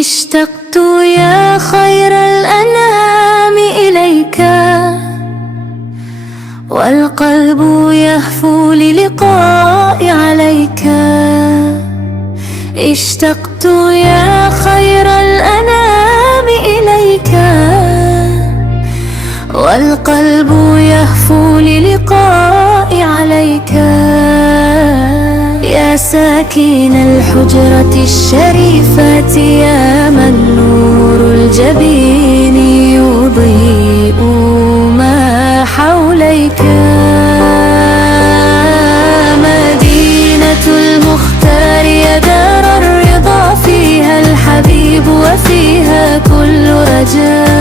اشتقت يا خير الأنام إليك، والقلب يهفو للقاء عليك. اشتقت يا خير الأنام إليك، والقلب يهفو للقاء عليك. يا ساكن الحجرة الشريفة، يا من نور الجبين يضيء ما حوليك. مدينة المختار يا دار الرضا، فيها الحبيب وفيها كل رجاء.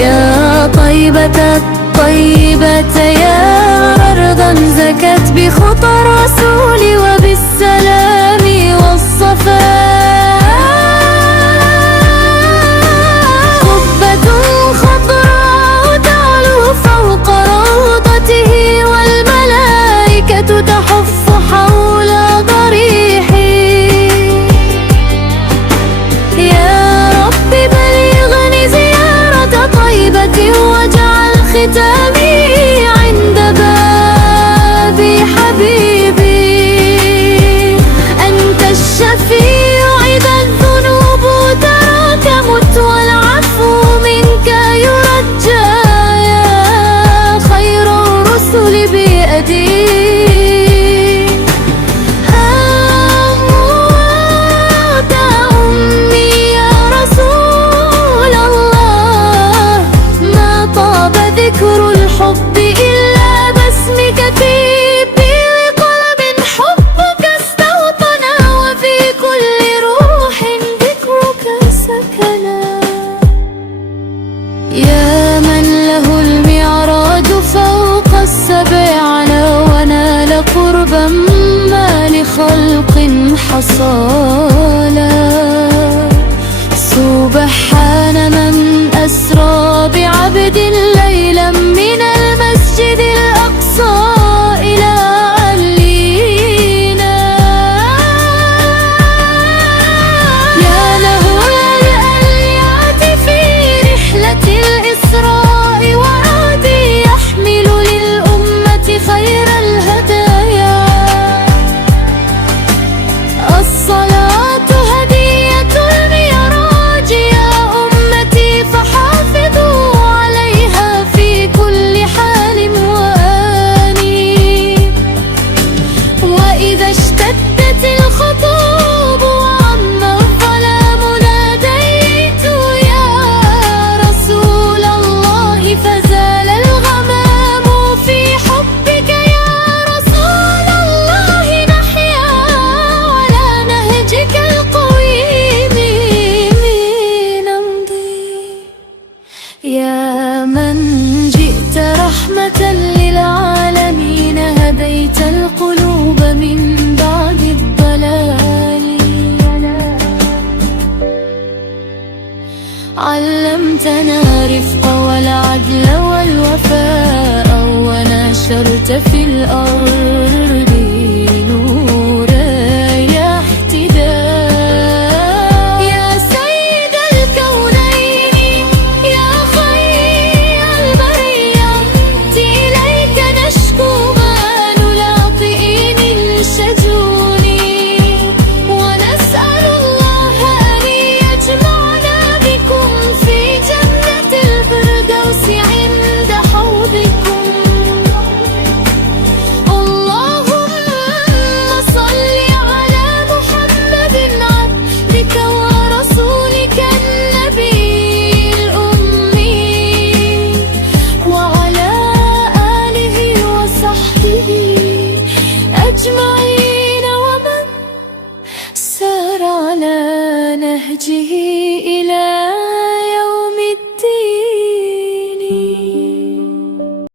يا طيبة الطيبة، يا أرضا زكت بخطى الرسول وبالسلام والصفاء. قبة خضراء تعلو فوق روضته، والملائكة تحف حول ضريحي. يا رب بلغني زيارة طيبة، واجعل ختامي عند بابي حبيبي. أنت الشفيع إذا الذنوب تراكمت، والعفو منك يرجى. يا خير الرسل بيدي، ذكر الحب إلا باسمك في قلب حبك استوطنا، وفي كل روح ذكرك سكنا. يا من له المعراج فوق السبع، ونال قربا ما لخلق حصالا. سبحان من أسرى بعبد ليلا من المسجد الأقصى إلى علينا. يا له الآيات في رحلة الإسراء، وعادي يحمل للأمة خير الهدايا. الصلاة هدية المعراج يا أمتي، فحافظوا عليها في كل حال وآن. وإذا اشتدت الخطوب وعم الظلام، ناديت يا رسول الله، فزال الغمام في حبك. يا رسول الله نحيا على نهجك القويم نمضي. يا من جئت رحمة للعالمين، هديت القلوب من بعد الضلال. علمتنا رفق والعدل والوفاء، ونشرت في الأرض نورا يا اهتداء. يا سيد الكونين يا خير البرية، إليك نشكو ما نلاقين الشجون. ونسأل الله أن يجمعنا بكم في جنة الفردوس عند حوضكم. اللهم صل على محمد عبدك ورسولك النبي الأمي، وعلى آله وصحبه أجمعين، ومن سار على نهجه